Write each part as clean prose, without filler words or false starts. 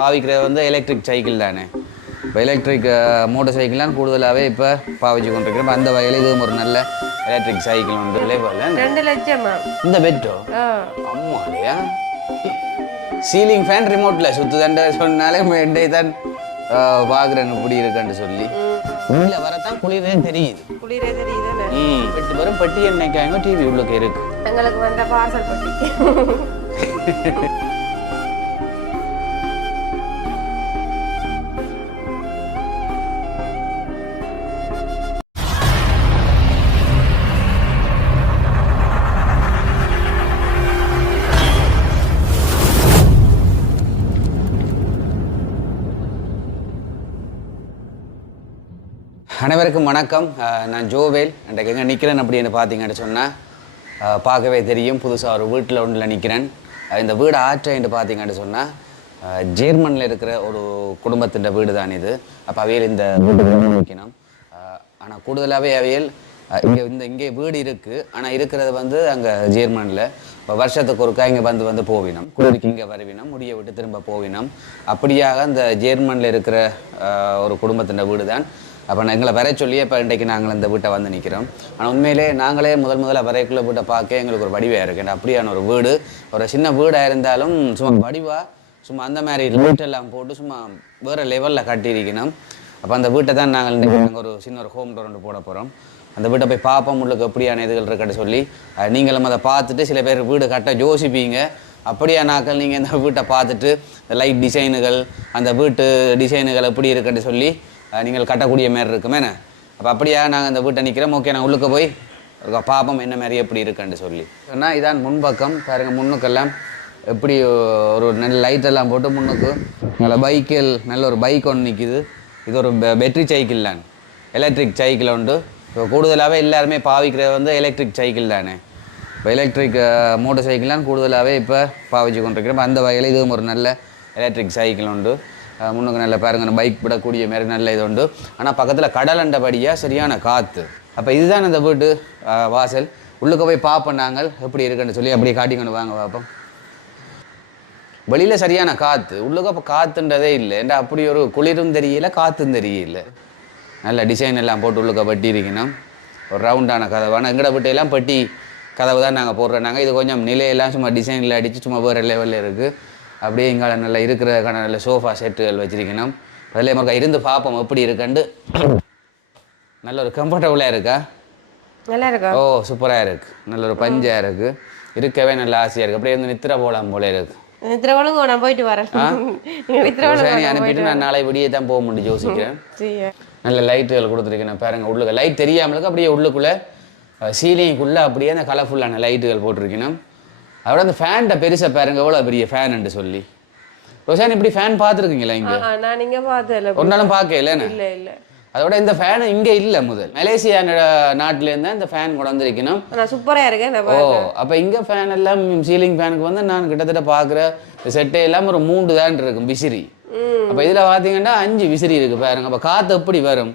பாவிக்கிறது வந்து electric cycle தானே. இப்போ எலக்ட்ரிக் மோட்டர் சைக்கிள்லாம் கூடுதலாகவே இப்போ பாவிச்சு கொண்டிருக்கிறோம். அந்த வகையில் இதுவும் ஒரு நல்ல எலக்ட்ரிக் சைக்கிள் ஒன்று லேபர் 2 லட்சமா இந்த பெட்டோ அம்மா இல்லையா. சீலிங் ஃபேன் ரிமோட்டில் சுற்றுதண்ட சொன்னாலே எண்டை தான் பார்க்குறேன் இப்படி இருக்குன்னு சொல்லி உள்ள வரத்தான் குளிரே தெரியுது. குளிரே தெரியுது. பெட்டு வரும் பெட்டி என்னைக்காங்க டிவி உள்ளுக்கு இருக்கு. எங்களுக்கு வந்த பார்சல் பெட்டி. அனைவருக்கும் வணக்கம். நான் ஜோவேல். இன்றைக்கு எங்கே நிற்கிறேன் அப்படின்னு பார்த்தீங்கன்னு சொன்னால் பார்க்கவே தெரியும். புதுசாக ஒரு வீட்டில் ஒன்றில் நிற்கிறேன். இந்த வீடு ஆற்றேன்னு பார்த்தீங்கன்னு சொன்னால் ஜெர்மனில் இருக்கிற ஒரு குடும்பத்தின் வீடு தான் இது. அப்போ அவையில் இந்த வீட்டுக்கு வைக்கணும். ஆனால் கூடுதலாகவே அவையில் இங்கே வீடு இருக்குது. ஆனால் இருக்கிறது வந்து அங்கே ஜெர்மனில். இப்போ வருஷத்துக்கு ஒருக்கா இங்கே வந்து போவினோம். குளிருக்கு இங்கே வருவினோம், முடிய விட்டு திரும்ப போவினோம். அப்படியாக அந்த ஜெர்மனில் இருக்கிற ஒரு குடும்பத்தின் வீடு தான். அப்போ எங்களை வர சொல்லியே இப்போ இன்றைக்கு நாங்கள் இந்த வீட்டை வந்து நிற்கிறோம். ஆனால் உண்மையிலே நாங்களே முதல்ல வரைக்குள்ள வீட்டை பார்க்க எங்களுக்கு ஒரு வடிவாக இருக்குது. அப்படியான ஒரு வீடு, ஒரு சின்ன வீடாக இருந்தாலும் சும்மா வடிவாக சும்மா அந்த மாதிரி லைட்டெல்லாம் போட்டு சும்மா வேறு லெவலில் கட்டியிருக்கணும். அப்போ அந்த வீட்டை தான் நாங்கள் இன்றைக்கி நாங்கள் ஒரு சின்ன ஒரு ஹோம் டோர் ஒன்று போட போகிறோம். அந்த வீட்டை போய் பார்ப்போம் உள்ளுக்கு எப்படியான இதுகள் இருக்கட்டு சொல்லி. நீங்களும் அதை பார்த்துட்டு சில பேர் வீடு கட்ட யோசிப்பீங்க. அப்படியா நாக்கள் நீங்கள் இந்த வீட்டை பார்த்துட்டு இந்த லைட் டிசைனுகள் அந்த வீட்டு டிசைனுகள் எப்படி இருக்குன்னு சொல்லி நீங்கள் கட்டக்கூடிய மாரி இருக்குமே. அப்போ அப்படியா நாங்கள் இந்த வீட்டை நிற்கிறோம். ஓகே, நான் உள்ளுக்கு போய் பாப்போம் என்ன மாதிரி எப்படி இருக்குன்னு சொல்லி. சொன்னால் இதான் முன்பக்கம் பாருங்கள். முன்னுக்கெல்லாம் எப்படி ஒரு நல்ல லைட்டெல்லாம் போட்டு முன்னுக்கு நல்ல பைக்கில் நல்ல ஒரு பைக் ஒன்று நிற்கிது. இது ஒரு பேட்டரி சைக்கிள் தான், எலக்ட்ரிக் சைக்கிள் உண்டு. இப்போ கூடுதலாகவே எல்லாருமே பாவிக்கிறது வந்து எலக்ட்ரிக் சைக்கிள் தானே. இப்போ எலக்ட்ரிக் மோட்டர் சைக்கிள்லாம் கூடுதலாகவே இப்போ பாவிச்சு கொண்டிருக்கிறோம். அந்த வகையில் இதுவும் ஒரு நல்ல எலக்ட்ரிக் சைக்கிள் உண்டு. முன்னுக்கு நல்ல பாருங்க பைக் விடக்கூடிய மாரி நல்ல இது உண்டு. ஆனால் பக்கத்தில் கடல் அண்டபடியாக சரியான காற்று. அப்போ இதுதான் அந்த வீட்டு வாசல். உள்ளுக்க போய் பார்ப்போம் நாங்கள் எப்படி இருக்குன்னு சொல்லி அப்படியே காட்டிக்கொண்டு வாங்க பார்ப்போம். வெளியில் சரியான காற்று, உள்ளுக்க அப்போ காற்றுன்றதே இல்லை. ஏன்டா அப்படி ஒரு குளிரும் தெரியல, காற்றும் தெரியல. நல்ல டிசைன் எல்லாம் போட்டு உள்ளுக்க பட்டி இருக்கணும். ஒரு ரவுண்டான கதவு. ஆனால் எங்கட வீட்டையெல்லாம் பட்டி கதவு தான் நாங்கள் போடுறோம். நாங்கள் இது கொஞ்சம் நிலையெல்லாம் சும்மா டிசைனில் அடித்து சும்மா வேறு லெவலில் இருக்குது. அப்படியே இங்கே நல்லா இருக்கிறதுக்கான நல்ல சோஃபா செட்டுகள் வச்சுருக்கணும். அதில் மக்கா இருந்து பார்ப்போம் எப்படி இருக்குண்டு. நல்ல ஒரு கம்ஃபர்டபுளாக இருக்கா? நல்லா இருக்கா? ஓ, சூப்பராக இருக்குது. நல்ல ஒரு பஞ்சாக இருக்குது. இருக்கவே நல்ல ஆசையாக இருக்குது. அப்படியே இருந்து நித்திர போகலாம் போல இருக்குது. நித்திரவளுங்க நான் போயிட்டு வரேன். அனுப்பிட்டு நான் நாளை விடியே தான் போக முடியும் யோசிக்கிறேன். நல்ல லைட்டுகள் கொடுத்துருக்கேன் பாருங்க. உள்ளுக்கு லைட் தெரியாமலுக்கு அப்படியே உள்ளுக்குள்ளே சீலிங்குள்ளே அப்படியே அந்த கலர்ஃபுல்லான லைட்டுகள் போட்டிருக்கணும். அதோட அந்த ஃபேன்ட்ட பெருசாக பாருங்க எவ்வளோ பெரிய ஃபேனுன்னு சொல்லி. ரோஷான் இப்படி ஃபேன் பார்த்துருக்கீங்களா? இங்கே நான் இங்கே பார்த்ததில்ல, ஒரு நாளும் பார்க்கல. இல்லை இல்லை. அதோட இந்த ஃபேன் இங்கே இல்லை. முதல் மலேசியா நாட்டிலேருந்து இந்த ஃபேன் கொண்டு வந்திருக்கணும். நான் சூப்பராக இருக்கேன். ஓ, அப்போ இங்கே ஃபேன் எல்லாம் சீலிங் ஃபேனுக்கு வந்து நான் கிட்டத்தட்ட பார்க்குற செட்டே எல்லாம் ஒரு 3 தான் இருக்கும் விசிறி. அப்போ இதில் பார்த்தீங்கன்னா 5 விசிறி இருக்குது பாருங்க. அப்போ காற்று எப்படி வரும்,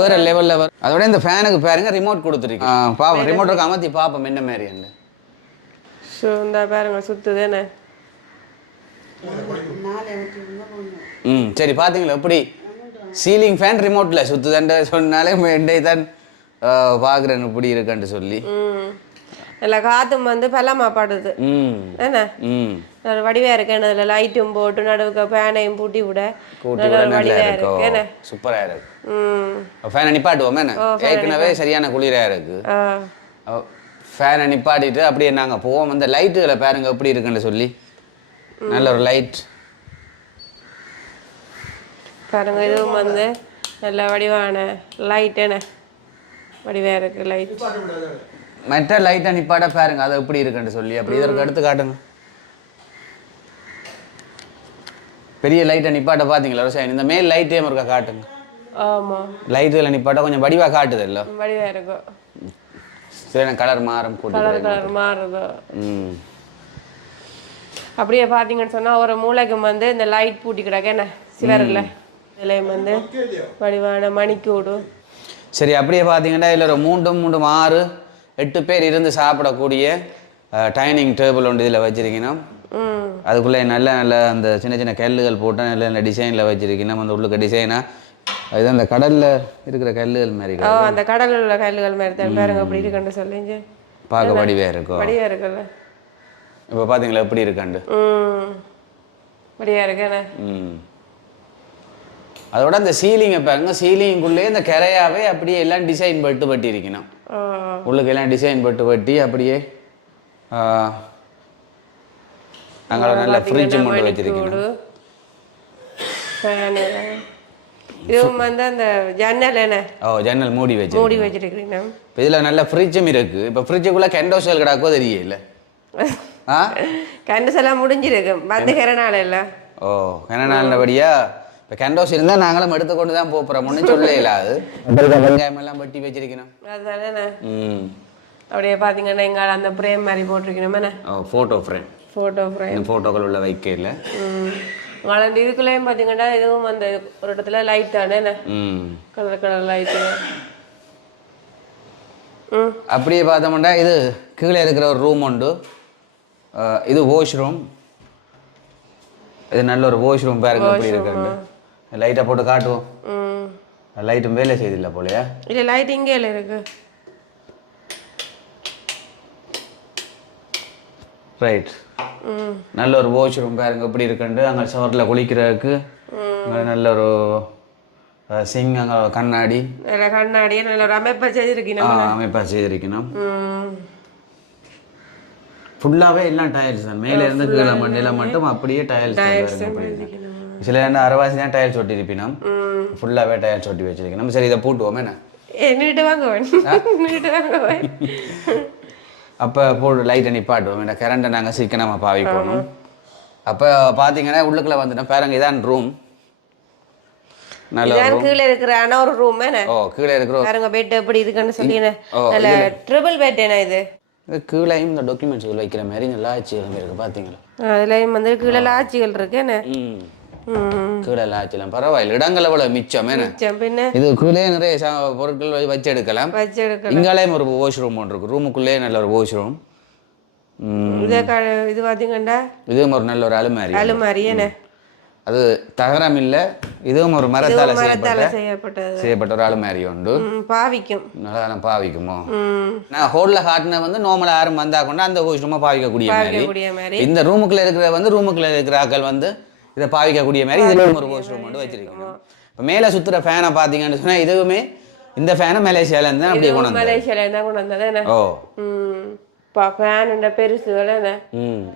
வேறு லெவலில் வரும். அதோட இந்த ஃபேனுக்கு பாருங்க ரிமோட் கொடுத்துருக்கு. பாப்போம், ரிமோட்டுக்கு அமர்த்தி பார்ப்போம் என்ன மாதிரி. இந்த பாருங்க சுத்துதானே. சரி, பார்த்தீங்களா எப்படி சீலிங் ஃபேன் ரிமோட்டில் சுற்றுதண்ட சொன்னாலே எண்டை தான் பார்க்குறேன் இப்படி இருக்குன்னு சொல்லி. நல்லா காற்றும் வந்து பலமா பாடுது என்ன. வடிவா இருக்கு. அதில் லைட்டும் போட்டு நடுவுக்கு ஃபேனையும் பூட்டி விட வடிவா இருக்கு என்ன. சூப்பராக இருக்கு. ஃபேனை நிப்பாட்டுவோம் என்ன, ஏற்கனவே சரியான குளிராக இருக்கு. ஃபேனை நிப்பாட்டிட்டு அப்படியே நாங்கள் போவோம். அந்த லைட்டுகளை பாருங்க எப்படி இருக்குன்னு சொல்லி. நல்ல ஒரு லைட் பாருங்க. இதுவும் வந்து நல்ல வடிவான லைட் என்ன, வடிவாக இருக்கு லைட். மற்ற லைட்டை நிப்பாட்ட பாருங்க அதை எப்படி இருக்குன்னு சொல்லி. அப்படி இதற்கு எடுத்து காட்டுங்க. பெரிய லைட்டை நிப்பாட்ட பார்த்தீங்களா ரோஷான்? இந்த மேல் லைட்டே இருக்கா காட்டுங்க. ஆமாம், லைட்டுகளை நிப்பாட்ட கொஞ்சம் வடிவாக காட்டுது இல்லை, வடிவாக இருக்கும். சரி, கலர் மாறும், கலர் மாறுதோ. அப்படியே பார்த்தீங்கன்னு சொன்னால் ஒரு மூளைக்கு வந்து இந்த லைட் பூட்டி கிடக்க என்ன சிவரில் இதுலேயும் வந்து வடிவான மணிக்கூடு. சரி, அப்படியே பார்த்தீங்கன்னா இதில் ஒரு 3 6 8 பேர் இருந்து சாப்பிடக்கூடிய டைனிங் டேபிள் ஒன்று இதில் வச்சிருக்கணும். அதுக்குள்ளே நல்ல நல்ல அந்த சின்ன சின்ன கல்லுகள் போட்டால் நல்ல நல்ல டிசைனில் வச்சுருக்கு. நம்ம அந்த உள்ளுக்கு டிசைனாக இது அந்த கடலில் இருக்கிற கல்லுகள் மாதிரி. அந்த கடலில் உள்ள கல்லுகள் மாதிரி தான் பாருங்க அப்படி இருக்குன்னு சொல்லிங்க. பார்க்க வடிவாக இருக்கும். வடிவாக இருக்குல்ல. இப்போ பார்த்தீங்களா எப்படி இருக்காண்டு. வடிவாக இருக்கேண்ணே. அதோட அந்த சீலிங்கை பாருங்க, சீலிங்குள்ளேயே இந்த கரையாவே அப்படியே எல்லாம் டிசைன் பட்டு பட்டி இருக்கணும். உள்ளுக்கு எல்லாம் டிசைன் பட்டு பட்டி அப்படியே அங்கே நல்ல ஃப்ரிட்ஜ் கொண்டு வச்சிருக்கணும். இதுவும் வந்து அந்த ஜன்னல் என்ன ஜன்னல் மூடி வச்சிருக்கீங்க. இதில் நல்ல ஃப்ரிட்ஜும் இருக்கு. இப்போ ஃப்ரிட்ஜுக்குள்ளே கெண்டோசல் கிடாக்கோ தெரியல. கண்டோஸ் எல்லாம் முடிஞ்சிருக்கு வந்து கெரநாள் இல்லை. கெரநாள்னபடியா இப்போ கெண்டோஸ் இருந்தால் நாங்களும் எடுத்துக்கொண்டு தான் போகிறோம். ஒன்றும் சொல்லல. அது வெங்காயம் எல்லாம் பட்டி வச்சிருக்கணும். அதுதானே. அப்படியே பார்த்தீங்கன்னா எங்கால அந்த ஃப்ரேம் மாதிரி போட்டிருக்கணுமே. ஃபோட்டோ ஃப்ரேம் ஃபோட்டோக்கள் உள்ள வைக்கல. வளர்ந்து இதுக்குள்ளேயும் பார்த்தீங்கன்னா இதுவும் அந்த ஒரு இடத்துல லைட் தானே கலர் லைட்டு. அப்படியே பார்த்தோம்னா இது கீழே இருக்கிற ஒரு ரூம் உண்டு. இது வாஷ்ரூம். இது நல்ல ஒரு வாஷ்ரூம் பாருங்க எப்படி இருக்காங்க. லைட்டை போட்டு காட்டுவோம். லைட்டும் வேலை செய்தில்லை போலையா? இல்லை லைட் இங்கே இருக்கு. ரைட். நல்ல ஒரு வாஷ்ரூம் பாருங்க எப்படி இருக்குண்டு. அங்கே ஷவரில் குளிக்கிறதுக்கு நல்ல ஒரு சிங், அங்கே கண்ணாடி நல்ல ஒரு அமைப்பாக செய்திருக்கணும். ஃபுல்லாகவே எல்லாம் டைல்ஸ் தான். மேலே இருந்து கீழே மண்ணில் மட்டும் அப்படியே டைல்ஸ். சில என்ன அரைவாசி தான் டைல்ஸ் ஒட்டிருப்பினோம். ஃபுல்லாகவே டைல்ஸ் ஒட்டி வச்சிருக்கணும். சரி இதை பூட்டுவோமே என்ன அப்போ போட்டு லைட்டை நிப்பாட்டுவோம். இந்த கரண்ட்டை நாங்கள் சீக்கிரமாக பாவிக்கணும். அப்போ பார்த்தீங்கன்னா உள்ளுக்குள்ள வந்துட்டோம் பாருங்க. இதான் ரூம். நல்ல கீழே இருக்கிற ஒரு ரூம். கீழே இருக்கிற பாருங்க பெட் எப்படி இருக்குன்னு சொல்லினேன். நல்ல ட்ரிபிள் பெட் என்ன இது. இது கீழேயும் இந்த டாக்குமெண்ட்ஸ்கள் வைக்கிற மாதிரி இந்த லாட்சிகள் இருக்கு பார்த்தீங்களா? அதுலேயும் வந்து கீழே லாட்சிகள் இருக்கு என்ன. கீழே லாட்சிலாம் பரவாயில்ல. இடங்கள் எவ்வளோ மிச்சம் என்ன. இது கீழே நிறைய பொருட்கள் வச்சு எடுக்கலாம். இங்காலேயும் ஒரு வாஷ்ரூம் ஒன்று இருக்கு. ரூமுக்குள்ளேயே நல்ல ஒரு வாஷ்ரூம். இது பார்த்தீங்கன்னா இதுவும் ஒரு நல்ல ஒரு அலுமாரி என்ன. அது தகரம் இல்லை. இதுவும் ஒரு மரத்தால் செய்யப்பட்ட ஒரு அலுமாரி உண்டு. நல்லா பாவிக்குமோ. நான் ஹோட்டலில் காட்டின வந்து நார்மலாக யாரும் வந்தா கொண்டு அந்த வாஷ்ரூமாக பாவிக்கக்கூடிய மாதிரி. இந்த ரூமுக்குள்ள இருக்கிற வந்து ரூமுக்குள்ள இருக்கிற ஆக்கள் வந்து இதை பாவிக்கக்கூடிய மாதிரி இதில் ஒரு வாஷ்ரூம் கொண்டு வச்சிருக்கணும். இப்போ மேலே சுற்றுற ஃபேனை பார்த்தீங்கன்னு சொன்னால் இதுவுமே இந்த ஃபேனை மலேசியாவிலேருந்து தான் அப்படியே கொண்டு வந்தேன். ஃபேன் பெருசு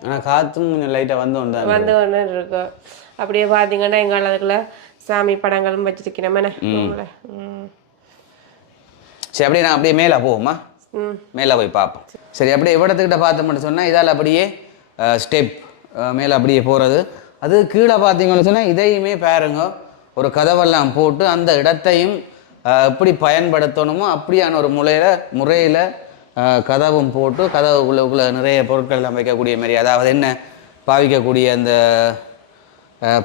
ஆனால் காற்றும் கொஞ்சம் லைட்டாக வந்து ஒன்று இருக்கு. அப்படியே பார்த்தீங்கன்னா எங்கள் அதுக்குள்ள சாமி படங்களும் வச்சிருக்கணுமே. சரி அப்படியே நான் அப்படியே மேலே போவோமா? மேலே போய் பார்ப்போம். சரி அப்படியே இவ்வளத்துக்கிட்ட பார்த்தோம்னு சொன்னால் இதால் அப்படியே ஸ்டெப் மேலே அப்படியே போகிறது. அது கீழே பார்த்தீங்கன்னு சொன்னால் இதையுமே பாருங்க ஒரு கதவெல்லாம் போட்டு அந்த இடத்தையும் எப்படி பயன்படுத்தணுமோ அப்படியான ஒரு முறையில் கதவும் போட்டு கதவுக்குள்ளே நிறைய பொருட்கள் எல்லாம் வைக்கக்கூடிய மாதிரி. அதாவது என்ன பாவிக்கக்கூடிய அந்த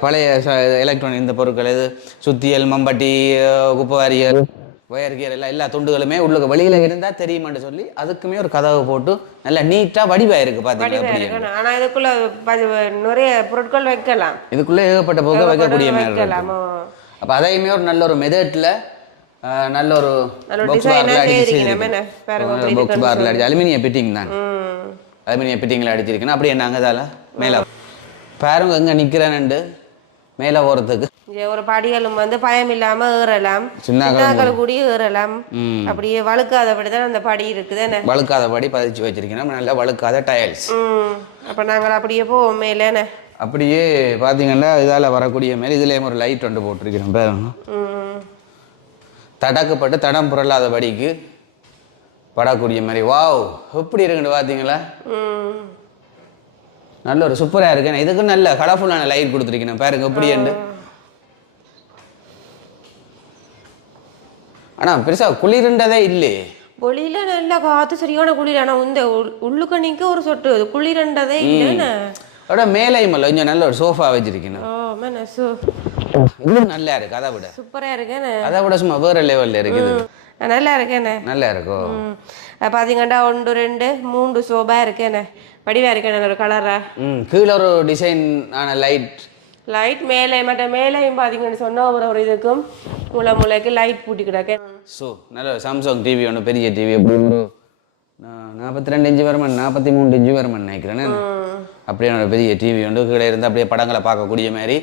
பழைய எலக்ட்ரானிக் இந்த பொருட்கள் இது சுத்தியல், மம்பட்டி, குப்பவாரியல், வயர் கியர் எல்லா துண்டுகளுமே உள்ளுக்கு வெளியில் இருந்தால் தெரியுமான்னு சொல்லி அதுக்குமே ஒரு கதவை போட்டு நல்லா நீட்டாக வடிவாக இருக்குது பார்த்தீங்கன்னா. ஆனால் இதுக்குள்ள நிறைய பொருட்கள் வைக்கலாம். இதுக்குள்ளே ஏகப்பட்ட பொருட்கள் வைக்கக்கூடிய மாதிரி. அப்போ அதையுமே ஒரு நல்ல ஒரு மெதட்டில் நல்ல ஒரு பாக்ஸ் பார்ல அடிச்சு அலுமினியம் பிட்டிங் தான். அலுமினியம் பிட்டிங்கில் அடிச்சிருக்கேன். அப்படி என்ன இதால் மேலே பாருங்க எங்கே நிற்கிறேன்னு மேலே போகிறதுக்கு ஒரு படிகளும் வந்து பயம் இல்லாமல் ஏறலாம். சின்னாக்கள் கூடி ஏறலாம். அப்படியே வழுக்காதபடி தான் அந்த படி இருக்குது. வழுக்காதபடி பதிச்சு வச்சிருக்கேன். நல்லா வழுக்காத டைல்ஸ். அப்போ நாங்கள் அப்படியே போவோம் மேலேண்ணே. அப்படியே பார்த்தீங்கன்னா இதால் வரக்கூடிய மாதிரி இதுலேயும் ஒரு லைட் ஒன்று போட்டிருக்கிறேன் பாருங்க. தடக்கப்பட்டு தடம் புரளாதபடிக்கு படக்கூடிய மாதிரி. வாவ் எப்படி இருக்குன்னு பார்த்தீங்களா? நல்ல ஒரு சூப்பராக இருக்கேன். இதுக்கு நல்ல கலர்ஃபுல்லான லைட் கொடுத்துருக்கேன் பாருங்க எப்படி என்று. ஆனால் பெருசாக குளிர்ன்றதே இல்லையே. வெளியில நல்ல காற்று சரியான குளிர். ஆனால் இந்த உள்ளுக்கு நிற்க ஒரு சொட்டு குளிர்ன்றதே இல்லைன்னு. அதோட மேலேயும் இல்லை கொஞ்சம் நல்ல ஒரு சோஃபா வச்சிருக்கேன். இது நல்லா இருக்கு அதை விட சூப்பரா இருக்கேன்னு அதை விட சும்மா வேற லெவல்ல இருக்குது நல்லா இருக்கேண்ணே நல்லா இருக்கும் பார்த்தீங்கன்னா 1 2 3 சோபா இருக்கேண்ணே வடிவா இருக்கேண்ணே ஒரு கலரா கீழே ஒரு டிசைன் ஆன லைட் மேலே மேலேயும் பார்த்தீங்கன்னு சொன்னால் ஒரு இதுக்கும் முளைக்கு லைட் பூட்டி கிடக்கேன் ஸோ நல்ல சாம்சங் டிவி ஒன்று பெரிய டிவி எப்படி ஒரு 42 இன்ச்சு வருமான் 43 இன்ச்சு வருமான் நினைக்கிறேன் அப்படியே ஒரு பெரிய டிவி ஒன்று கீழே இருந்து அப்படியே படங்களை பார்க்கக்கூடிய மாதிரி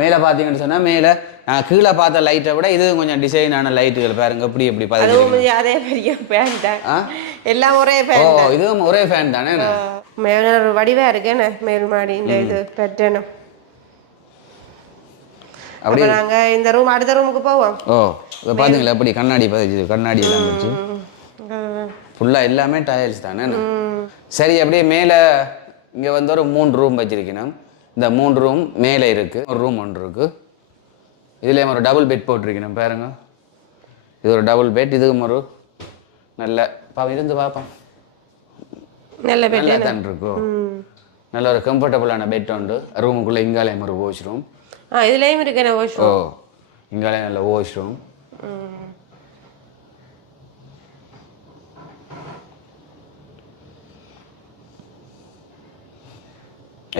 மேலே பார்த்தீங்கன்னு சொன்னால் மேலே நான் கீழே பார்த்த லைட்டை விட இது கொஞ்சம் டிசைனான லைட்டுகள் பாருங்க எப்படி எப்படி பார்த்து அதே பெரிய ஃபேன் தான் எல்லாம் ஒரே ஃபேன் ஓ இதுவும் ஒரே ஃபேன் தானே மேலே ஒரு வடிவா இருக்கேண்ணே மேல் மாடி இந்த இது பெட்டணும் அப்படி நாங்க இந்த ரூம் அடுத்த ரூமுக்கு போவோம் ஓ இதை பார்த்தீங்களா எப்படி கண்ணாடி பதிச்சு கண்ணாடி எல்லாம் வச்சு ஃபுல்லாக எல்லாமே டைல்ஸ் தானே சரி அப்படியே மேலே இங்கே வந்து ஒரு 3 ரூம் வச்சிருக்கணும் இந்த 3 ரூம் மேலே இருக்குது ஒரு ரூம் ஒன்று இருக்குது இதுலேயும் ஒரு டபுள் பெட் போட்டிருக்கணும் பாருங்க இது ஒரு டபுள் பெட் இதுவும் ஒரு நல்ல இருந்து பார்ப்போம் நல்ல பெட் தான் இருக்கும் நல்ல ஒரு கம்ஃபர்டபுளான பெட் உண்டு ரூமுக்குள்ளே இங்காலேயும் ஒரு வாஷ் ரூம் இதுலேயும் இருக்கேன் வாஷ் ரூம் ஓ இங்காலேயும் நல்ல வாஷ் ரூம்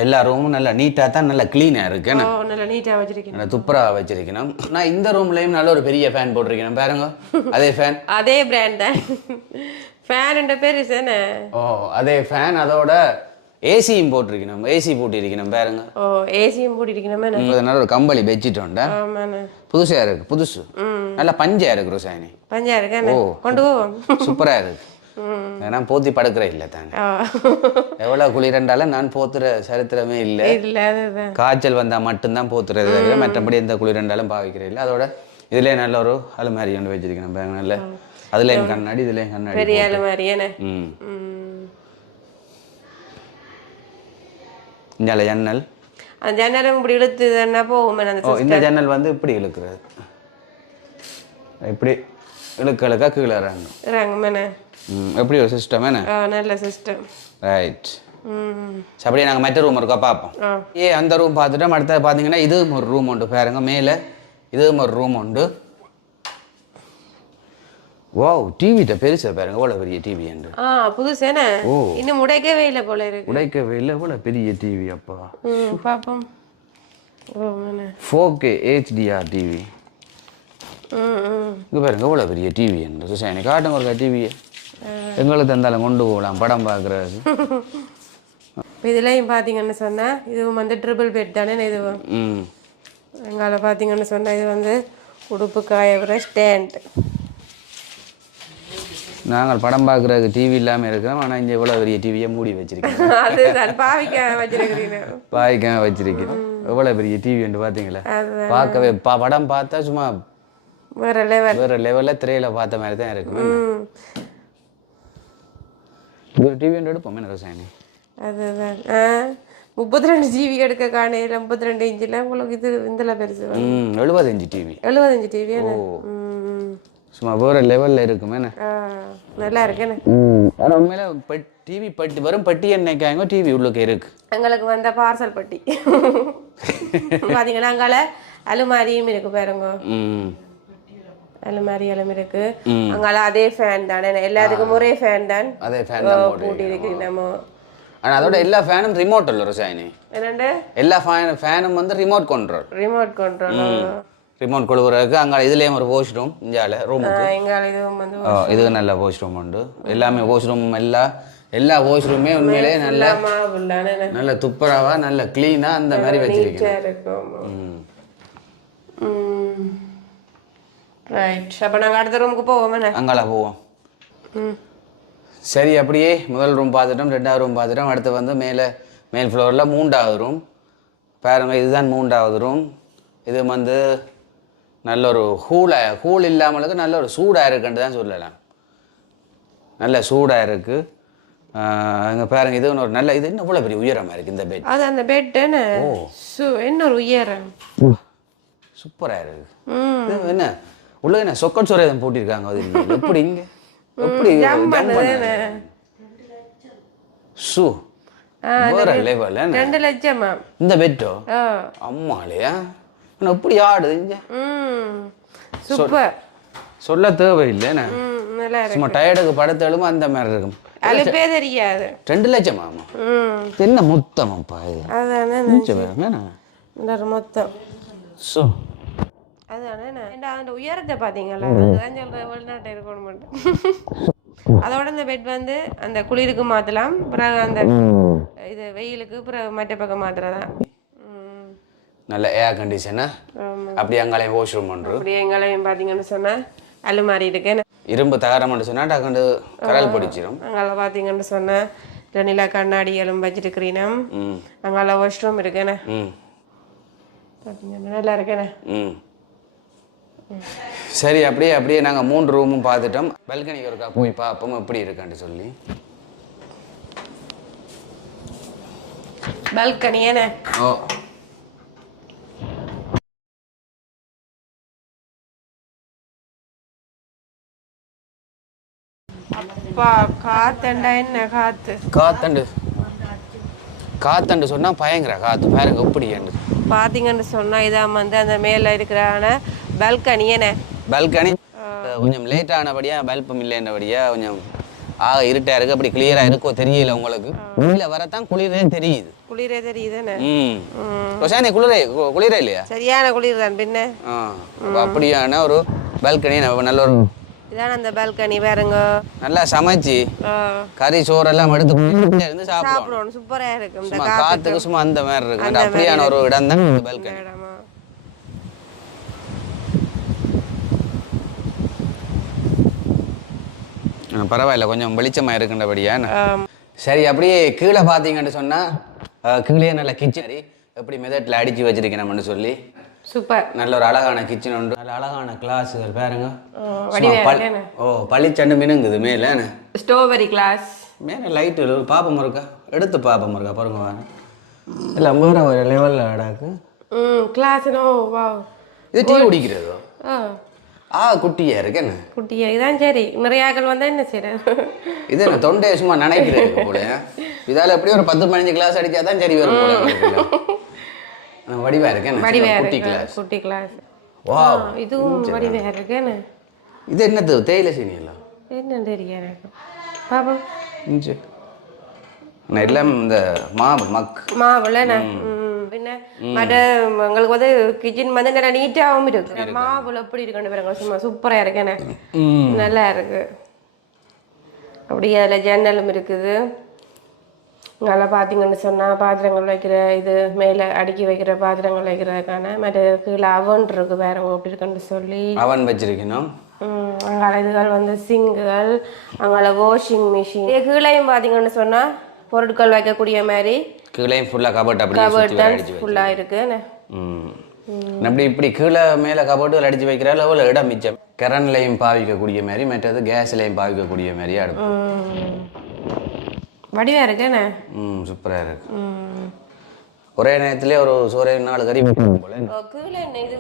எல்லா ரூமும் நல்லா நீட்டாக தான் நல்லா க்ளீனாக இருக்கு நல்லா நீட்டாக வச்சிருக்கேன் நல்லா துப்புராக வச்சிருக்கணும் நான் இந்த ரூம்லையும் நல்ல ஒரு பெரிய ஃபேன் போட்டிருக்கேன் பாருங்க அதே ஃபேன் அதே பிராண்ட் தான் ஃபேன் பேர் தானே ஓ அதே ஃபேன் அதோட ஏசியும் போட்டிருக்கணும் ஏசி போட்டிருக்கணும் பாருங்க ஓ ஏசியும் போட்டிருக்கணும் நல்ல ஒரு கம்பளி பெட்ஷீட் உண்டா புதுசாக இருக்கு புதுசு நல்லா பஞ்சா இருக்கு ருசாயினி பஞ்சா இருக்கு ஓ கொண்டு போவோம் சூப்பராக இருக்கு நான் போத்தி படுக்கிற இல்லை தானே எவ்வளவு குளிரண்டாலும் நான் போத்துற சரித்திரமே இல்லை காய்ச்சல் வந்தா மட்டும்தான் போத்துறது தவிர மற்றபடி எந்த குளிரண்டாலும் பாவிக்கிற இல்லை அதோட இதுலயே நல்ல ஒரு அலுமாரி ஒன்று வச்சிருக்கேன் நல்ல அதுலயும் கண்ணாடி இதுலயும் கண்ணாடி பெரிய அலுமாரி இந்த ஜன்னல் அந்த ஜன்னலும் இப்படி இழுத்துன்னா போகும் இந்த ஜன்னல் வந்து இப்படி இழுக்கிறது இப்படி இழுக்க கீழே இறங்கும் எப்படி ஒரு சிஸ்டம் என்ன நல்ல சிஸ்டம் ரைட் அப்படியே நாங்கள் மற்ற ரூம் இருக்கா பார்ப்போம் அந்த ரூம் பார்த்துட்டோம் அடுத்தது பார்த்தீங்கன்னா இதுவும் ஒரு ரூம் உண்டு பாருங்க மேலே இதுவும் ஒரு ரூம் உண்டு வாவ் டிவிட்ட பெருசா பாருங்க எவ்வளோ பெரிய டிவி என்று புதுசேன ஓ இன்னும் உடைக்கவே இல்லை போல இருக்கு உடைக்கவே இல்லை எவ்வளோ பெரிய டிவி அப்பா பார்ப்போம் 4K HDR டிவி இங்கே பாருங்க எவ்வளோ பெரிய டிவி என்று சுசாயினி காட்டுங்க ஒரு டிவியை எங்களுக்கு தந்தாலும் கொண்டு போகலாம் படம் பார்க்குறது இதுலையும் பார்த்தீங்கன்னு சொன்னால் இதுவும் வந்து ட்ரிபிள் பெட் தானே இதுவும் எங்களை பார்த்தீங்கன்னு சொன்னால் இது வந்து உடுப்பு காயவுற ஸ்டாண்ட் நாங்கள் படம் பார்க்குறதுக்கு டிவி இல்லாமல் இருக்கிறோம் ஆனால் இங்கே இவ்வளோ பெரிய டிவியை மூடி வச்சிருக்கேன் அது பாவிக்காம வச்சிருக்கிறீங்க பாவிக்காம வச்சிருக்கேன் எவ்வளோ பெரிய டிவி என்று பார்த்தீங்களா பார்க்கவே படம் பார்த்தா சும்மா வேற லெவலில் திரையில் பார்த்த மாதிரி தான் இருக்கு ஒரு டிவி எடுப்போம் என்ன ரசாயனி அதுதான் 32 ஜிபி எடுக்க காணையில் 32 இன்ச்சில் உங்களுக்கு இது இதில் பெருசு 75 டிவி 75 டிவி ஓ சும்மா வேற லெவலில் இருக்குமே நல்லா இருக்குன்னு ஆனால் உண்மையில டிவி பட்டி வரும் பட்டி என்னைக்காங்க டிவி உள்ளுக்கு இருக்கு எங்களுக்கு வந்த பார்சல் பட்டி பார்த்தீங்கன்னா அங்கால அலுமாரியும் இருக்கு பாருங்க அலுமாரி இருக்கு அங்கால அதே ஃபேன் தானே எல்லாத்துக்கும் ஒரே ஃபேன் தான் அதே ஃபேன் தான் போட்டு இருக்கு நம்ம ஆனா அதோட எல்லா ஃபேனும் ரிமோட் இல்ல ருசாயினி என்னண்டு எல்லா ஃபேனும் வந்து ரிமோட் கண்ட்ரோல் ரிமோட் கொடுக்குறதுக்கு அங்க இதுலயும் ஒரு வாஷ் ரூம் இங்கால ரூமுக்கு இங்கால இதுவும் வந்து இது நல்ல வாஷ் ரூம் உண்டு எல்லாமே வாஷ் ரூம் எல்லா வாஷ் ரூமே உண்மையிலேயே நல்ல துப்புரவா நல்ல கிளீனா அந்த மாதிரி வச்சிருக்கேன் ரைட் அப்போ நாங்கள் அடுத்த ரூமுக்கு போவோம் அங்கால போவோம் சரி அப்படியே முதல் ரூம் பார்த்துட்டோம் 2வது ரூம் பார்த்துட்டோம் அடுத்து வந்து மேல் ஃப்ளோரில் 3வது ரூம் பாருங்க இதுதான் 3வது ரூம் இது வந்து நல்ல ஒரு கூல் இல்லாமலுக்கு நல்ல ஒரு சூடாக இருக்குன்ட்டு தான் சொல்லலாம் நல்ல சூடாக இருக்குது அங்கே பாருங்க இது ஒரு நல்ல இது என்ன இவ்வளோ பெரிய உயரமாக இருக்குது இந்த பெட் அது அந்த பெட் என்ன ஒரு உயரம் சூப்பராக இருக்குது என்ன உள்ள என்ன சொக்கட் சோரேதம் போட்டிருக்காங்க அது எப்படி இங்கே எப்படி சு வேற லெவல் 2 லட்சமா இந்த பெட்டோ அம்மாலையா ஆனால் எப்படி ஆடுது இங்க சூப்பர் சொல்ல தேவையில்லை என்ன நல்லா இருக்கு சும்மா டயர்டுக்கு படுத்தாலும் அந்த மாதிரி இருக்கும் அலுப்பே தெரியாது 2 லட்சம் ஆமா என்ன மொத்தமாப்பா இது அதானே மொத்தம் ஸோ அதானே அந்த உயரத்தை பார்த்தீங்களா அதுதான் சொல்கிறேன் வெளிநாட்டை இருக்கணும் மட்டும் அதோட இந்த பெட் வந்து அந்த குளிருக்கு மாற்றலாம் பிறகு அந்த இது வெயிலுக்கு பிறகு மற்ற பக்கம் மாத்திரதான் நல்ல ஏர் கண்டிஷனா அப்படி அங்காலையும் வாஷ்ரூம் பண்ணுறோம் அப்படி எங்களையும் பார்த்தீங்கன்னு சொன்னால் அலுமாரி இருக்கு இரும்பு தகரம்னு சொன்னால் டக்குண்டு கடல் பிடிச்சிடும் அங்கே பார்த்தீங்கன்னு சொன்னால் ரெண்டிலா கண்ணாடிகளும் வச்சிருக்கிறீனம் அங்கால வாஷ்ரூம் இருக்குண்ணே பார்த்தீங்கன்னா நல்லா இருக்கேண்ணே சரி அப்படியே நாங்கள் 3 ரூமும் பார்த்துட்டோம் பால்கனிக்கு ஒருக்கா போய் பார்ப்போம் எப்படி இருக்கான்னு சொல்லி பால்கனி ஏண்ணே ஓ அப்பா காத்தண்டா என்ன காத்தண்டு சொன்னால் பயங்கர காற்று பாருங்க எப்படி பார்த்தீங்கன்னு சொன்னால் இதான் வந்து அந்த மேலே இருக்கிறான பால்கனி ஏண்ணே பால்கனி கொஞ்சம் லேட் ஆனபடியாக பல்பம் இல்லைன்னபடியாக கொஞ்சம் இருட்டா இருக்கு அப்படி கிளியரா இருக்கோ தெரியல உங்களுக்கு உள்ள வரத்தான் குளிரே தெரியுதுன்னு ரோஷானி குளிரே இல்லையா சரியான குளிர் தான் பின்ன அப்படியான ஒரு பால்கனி நல்ல ஒரு இதான அந்த பால்கனி பாருங்க நல்லா சமைச்சு கறி சோறெல்லாம் எடுத்து இருந்து சாப்பிடுவோம் சூப்பரா இருக்கு இந்த காத்துக்கு சும்மா அந்த மாதிரி இருக்கு அப்படியான ஒரு இடம் தான் இந்த பால்கனி பரவாயில்ல கொஞ்சம் வெளிச்சமாக இருக்கின்றபடியா சரி அப்படியே கீழே பார்த்தீங்கன்னு சொன்னால் கீழே நல்ல கிச்சன் எப்படி மெதட்டில் அடித்து வச்சிருக்கணும்னு சொல்லி சூப்பர் நல்ல ஒரு அழகான கிச்சன் உண்டு நல்ல அழகான கிளாஸுகள் பாருங்க பளிச்சண்டு மினுங்குது மேலே ஸ்ட்ராபெரி கிளாஸ் மேலே லைட்டு பாப்பம் இருக்கா எடுத்து பாப்பம் இருக்கா பாருங்க வாங்க இல்லை வேறு ஒரு லெவலில் அடாக்கு கிளாஸ்னோ வா இது டீ குடிக்கிறதோ குட்டியா இருக்கு என்ன குட்டியா இதான் சரி நிறையாக்கள் வந்தா என்ன செய்யறேன் இது என்ன தொண்டையை சும்மா நினைக்கிறேன் போல இதால எப்படியும் ஒரு 10-15 கிளாஸ் அடிச்சாதான் சரி வரும் போல வடிவா இருக்கு குட்டி கிளாஸ் வாவ் இதுவும் வடிவா இருக்கு என்ன இது என்னது தேயிலை சீனியெல்லாம் என்ன தெரியும் எனக்கு பாப்பா எல்லாம் இந்த மாவுல பின்ன மற்ற உங்களுக்கு வந்து கிச்சன் வந்து நல்லா நீட்டாகவும் இருக்கு மாவுல எப்படி இருக்குன்னு பாருங்க சும்மா சூப்பரா இருக்கேனே நல்லா இருக்கு அப்படியே அதில் ஜன்னலும் இருக்குது நல்லா பார்த்தீங்கன்னு சொன்னால் பாத்திரங்கள் வைக்கிற இது மேலே அடுக்கி வைக்கிற பாத்திரங்கள் வைக்கிறதுக்கான மற்ற கீழே அவன் இருக்கு வேற எப்படி இருக்குன்னு சொல்லி அவன் வச்சிருக்கணும் அங்கால இதுகள் வந்து சிங்குகள் அங்கால வாஷிங் மிஷின் கீழையும் பார்த்தீங்கன்னு சொன்னால் பொருட்கள் வைக்கக்கூடிய மாதிரி கீழையும் ஃபுல்லாக கபோர்ட் அப்படி ஃபுல்லாக இருக்கு அப்படி இப்படி கீழே மேலே கபோர்டுகள் அடித்து வைக்கிற அளவில் இடம் மிச்சம் கரண்ட்லையும் பாவிக்கக்கூடிய மாதிரி மற்றது கேஸ்லையும் பாவிக்கக்கூடிய மாதிரி அடுப்பு வடிவா இருக்குண்ணே சூப்பராக இருக்கு ஒரே நேரத்திலே ஒரு சோறை 4 கறி போல கீழே என்ன இது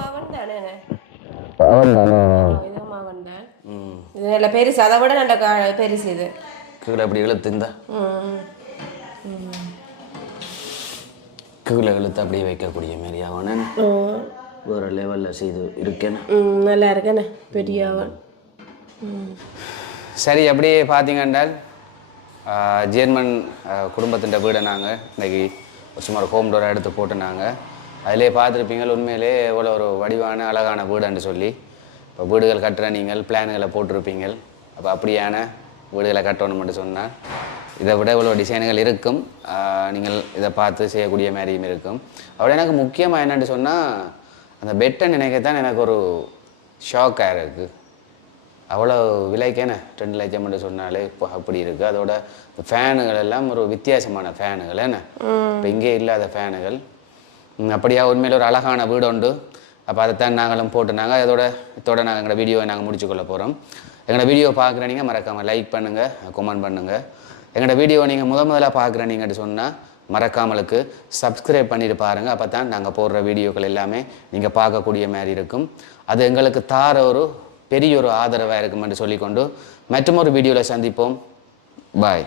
மாவன் தானே இது மாவன் தான் இது நல்ல பெருசு அதை விட நல்ல பெருசு இது கீழே அப்படி இழுத்து இந்த கீழே இழுத்து அப்படியே வைக்கக்கூடிய மாதிரி அவனை ஒரு லெவலில் செய்து இருக்கேன் நல்லா இருக்கேண்ணே பெரிய அவன் சரி அப்படியே பார்த்தீங்கன்றால் ஜெர்மன் குடும்பத்தின் வீடை நாங்கள் இன்றைக்கி சுமார் ஹோம் டோரை எடுத்து போட்டு நாங்கள் அதிலே பார்த்துருப்பீங்க உண்மையிலே எவ்வளோ ஒரு வடிவான அழகான வீடுன்னு சொல்லி இப்போ வீடுகள் கட்டுற நீங்கள் பிளான்களை போட்டிருப்பீங்க அப்போ அப்படியான வீடுகளை கட்டணும்னு சொன்னால் இதை விட இவ்வளோ டிசைனுகள் இருக்கும் நீங்கள் இதை பார்த்து செய்யக்கூடிய மாதிரியும் இருக்கும் அப்படி எனக்கு முக்கியமாக என்னென்னு சொன்னால் அந்த பெட்டை நினைக்கத்தான் எனக்கு ஒரு ஷாக்காக இருக்குது அவ்வளோ விலைக்கேன 2 லட்சம்னு சொன்னாலே இப்போ அப்படி இருக்குது அதோட ஃபேனுகள் எல்லாம் ஒரு வித்தியாசமான ஃபேனுகள் என்ன இப்போ இங்கே இல்லாத ஃபேனுகள் அப்படியா உண்மையில் ஒரு அழகான வீடு உண்டு அப்போ அதைத்தான் நாங்களும் போட்டுனாங்க இதோட நாங்கள் எங்களோட வீடியோவை நாங்கள் முடிச்சுக்கொள்ள போகிறோம் எங்களோட வீடியோ பார்க்குற நீங்கள் மறக்காமல் லைக் பண்ணுங்கள் கமெண்ட் பண்ணுங்கள் எங்களோட வீடியோவை நீங்கள் முதலாக பார்க்குற நீங்கள்ட்டு சொன்னால் மறக்காமலுக்கு சப்ஸ்கிரைப் பண்ணிட்டு பாருங்கள் அப்போ தான் நாங்கள் போடுற வீடியோக்கள் எல்லாமே நீங்கள் பார்க்கக்கூடிய மாதிரி இருக்கும் அது எங்களுக்கு தார ஒரு பெரிய ஒரு ஆதரவாக இருக்குமென்று சொல்லிக்கொண்டு மற்றொரு வீடியோவில் சந்திப்போம் பாய்.